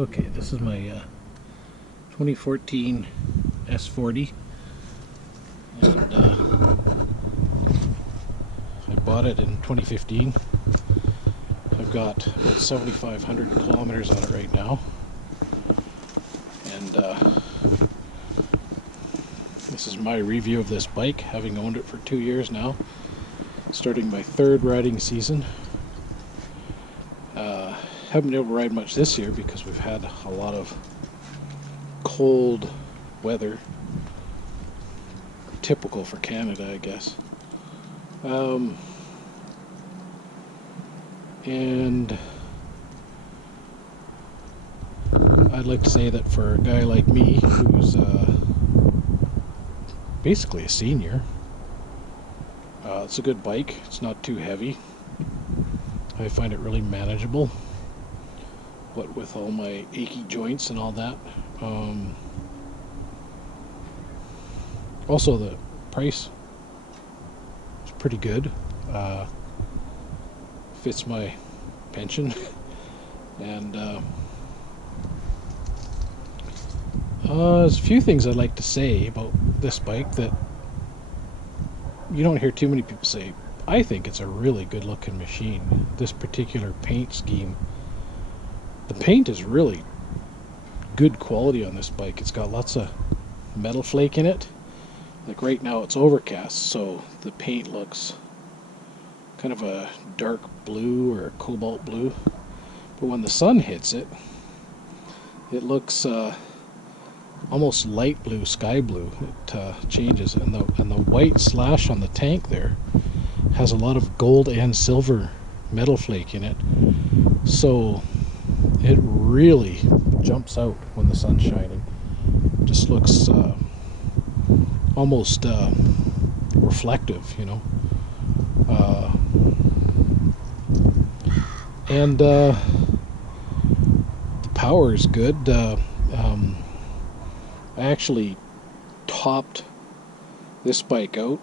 Okay, this is my 2014 S40, and I bought it in 2015. I've got about 7,500 kilometers on it right now, and this is my review of this bike, having owned it for 2 years now, starting my third riding season. Haven't been able to ride much this year because we've had a lot of cold weather, typical for Canada, I guess. And I'd like to say that for a guy like me who's basically a senior, it's a good bike. It's not too heavy. I find it really manageable, what with all my achy joints and all that. Also, the price is pretty good. Fits my pension. And there's a few things I'd like to say about this bike that you don't hear too many people say. I think it's a really good looking machine. This particular paint scheme, the paint is really good quality on this bike. It's got lots of metal flake in it. Like right now it's overcast, so the paint looks kind of a dark blue or cobalt blue. But when the sun hits it, it looks almost light blue, sky blue. It changes, and the white slash on the tank there has a lot of gold and silver metal flake in it, so it really jumps out when the sun's shining. It just looks almost reflective, you know. And the power is good. I actually topped this bike out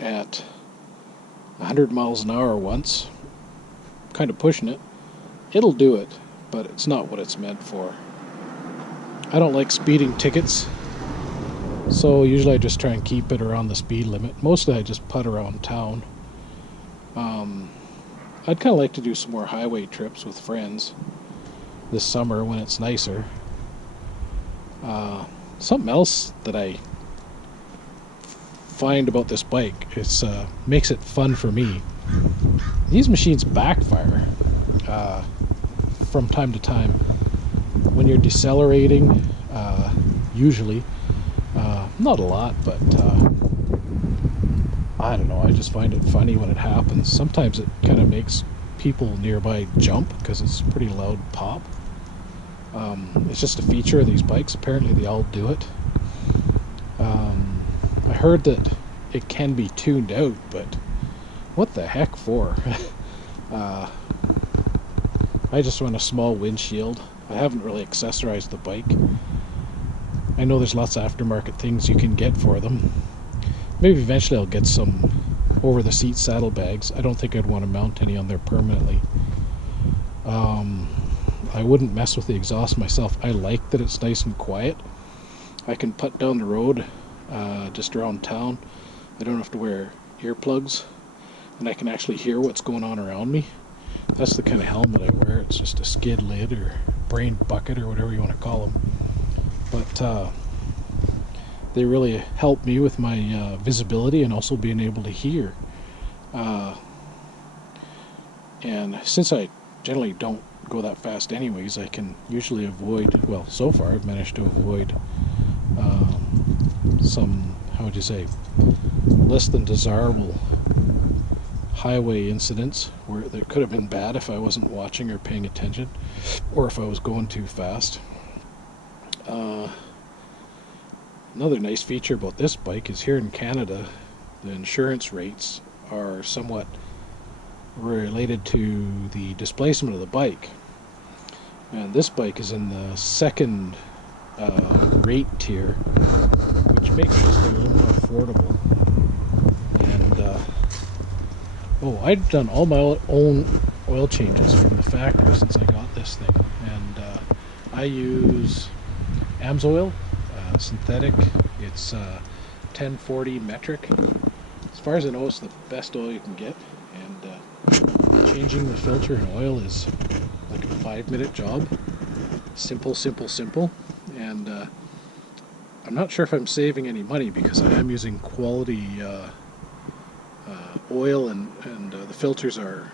at 100 miles an hour once, kind of pushing it. It'll do it, but it's not what it's meant for. I don't like speeding tickets, so usually I just try and keep it around the speed limit. Mostly I just putt around town. I'd kind of like to do some more highway trips with friends this summer when it's nicer. Something else that I find about this bike is makes it fun for me. These machines backfire from time to time when you're decelerating, usually. Not a lot, but I don't know, I just find it funny when it happens. Sometimes it kind of makes people nearby jump because it's a pretty loud pop. It's just a feature of these bikes. Apparently they all do it. I heard that it can be tuned out, but what the heck for? I just run a small windshield. I haven't really accessorized the bike. I know there's lots of aftermarket things you can get for them. Maybe eventually I'll get some over-the-seat saddlebags. I don't think I'd want to mount any on there permanently. I wouldn't mess with the exhaust myself. I like that it's nice and quiet. I can putt down the road just around town. I don't have to wear earplugs, and I can actually hear what's going on around me. That's the kind of helmet I wear. It's just a skid lid or brain bucket or whatever you want to call them. But they really help me with my visibility and also being able to hear. And since I generally don't go that fast anyways, I can usually avoid, well, so far I've managed to avoid some, how would you say, less than desirable highway incidents where that could have been bad if I wasn't watching or paying attention, or if I was going too fast. Another nice feature about this bike is here in Canada, the insurance rates are somewhat related to the displacement of the bike. And this bike is in the second rate tier, which makes it just a little more affordable. And I've done all my own oil changes from the factory since I got this thing, and I use AMSOIL, synthetic. It's 1040 metric. As far as I know, it's the best oil you can get, and changing the filter and oil is like a 5-minute job. Simple, simple, simple. And I'm not sure if I'm saving any money because I am using quality oil, and the filters are,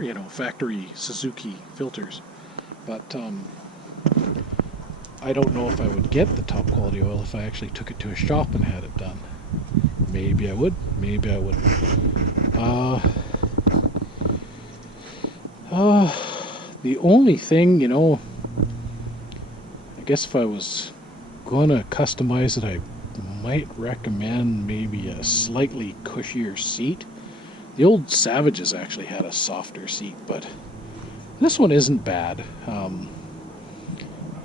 you know, factory Suzuki filters. But I don't know if I would get the top quality oil if I actually took it to a shop and had it done. Maybe I would, maybe I wouldn't. The only thing, you know, I guess if I was gonna customize it, I might recommend maybe a slightly cushier seat. The old Savages actually had a softer seat, but this one isn't bad.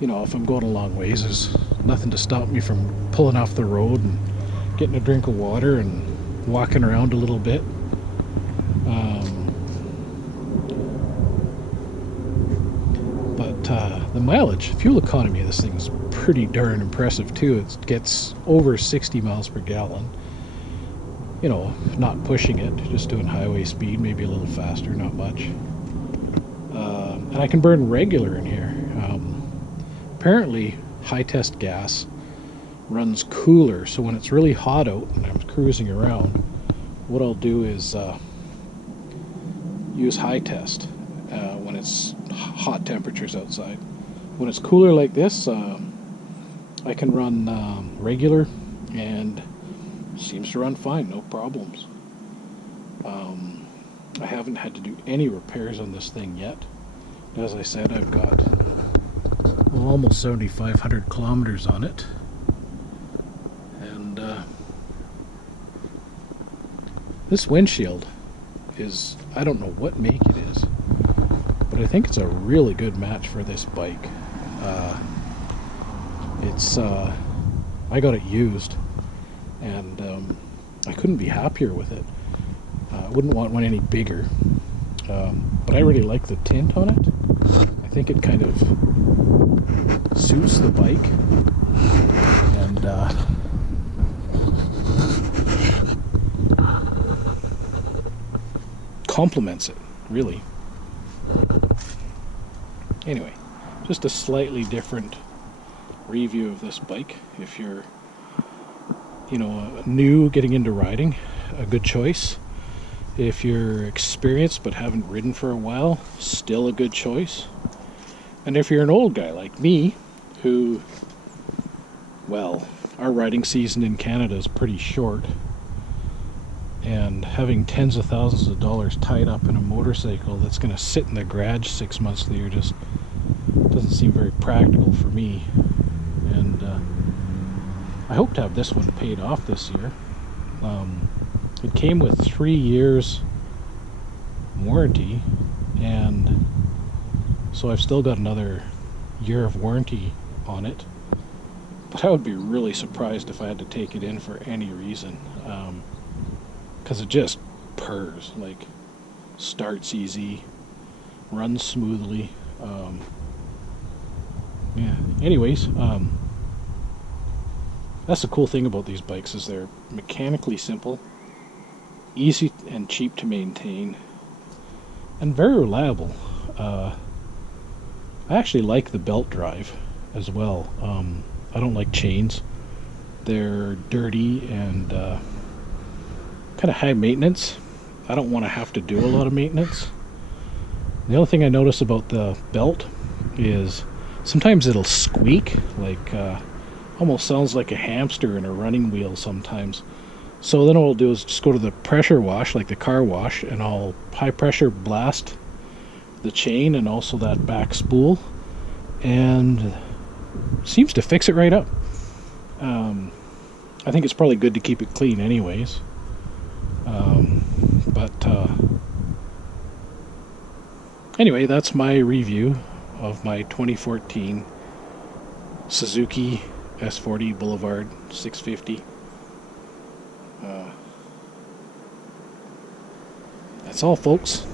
You know, if I'm going a long ways, there's nothing to stop me from pulling off the road and getting a drink of water and walking around a little bit. But the mileage, fuel economy of this thing is pretty darn impressive too. It gets over 60 miles per gallon. You know, not pushing it, just doing highway speed, maybe a little faster, not much. And I can burn regular in here. Apparently, high test gas runs cooler, so when it's really hot out and I'm cruising around, what I'll do is use high test when it's hot temperatures outside. When it's cooler like this, I can run regular, and seems to run fine, no problems. I haven't had to do any repairs on this thing yet. As I said, I've got almost 7,500 kilometers on it, and this windshield is, I don't know what make it is, but I think it's a really good match for this bike. I got it used, and I couldn't be happier with it. I wouldn't want one any bigger, but I really like the tint on it. I think it kind of suits the bike, and complements it, really. Anyway, just a slightly different review of this bike. If you're, you know, new getting into riding, a good choice. If you're experienced but haven't ridden for a while, still a good choice. And if you're an old guy like me, who, well, our riding season in Canada is pretty short, and having tens of thousands of dollars tied up in a motorcycle that's going to sit in the garage 6 months of the year just doesn't seem very practical for me. And I hope to have this one paid off this year. It came with 3 years warranty, and so I've still got another year of warranty on it. But I would be really surprised if I had to take it in for any reason, because it just purrs, like starts easy, runs smoothly. Yeah. Anyways, that's the cool thing about these bikes, is they're mechanically simple, easy and cheap to maintain, and very reliable. I actually like the belt drive as well. I don't like chains. They're dirty and kind of high maintenance. I don't want to have to do a lot of maintenance. The other thing I notice about the belt is sometimes it'll squeak, like almost sounds like a hamster in a running wheel sometimes. So then what I'll do is just go to the pressure wash, like the car wash, and I'll high pressure blast the chain and also that back spool, and seems to fix it right up. I think it's probably good to keep it clean anyways. Anyway, that's my review of my 2014 Suzuki S40 Boulevard 650. That's all, folks.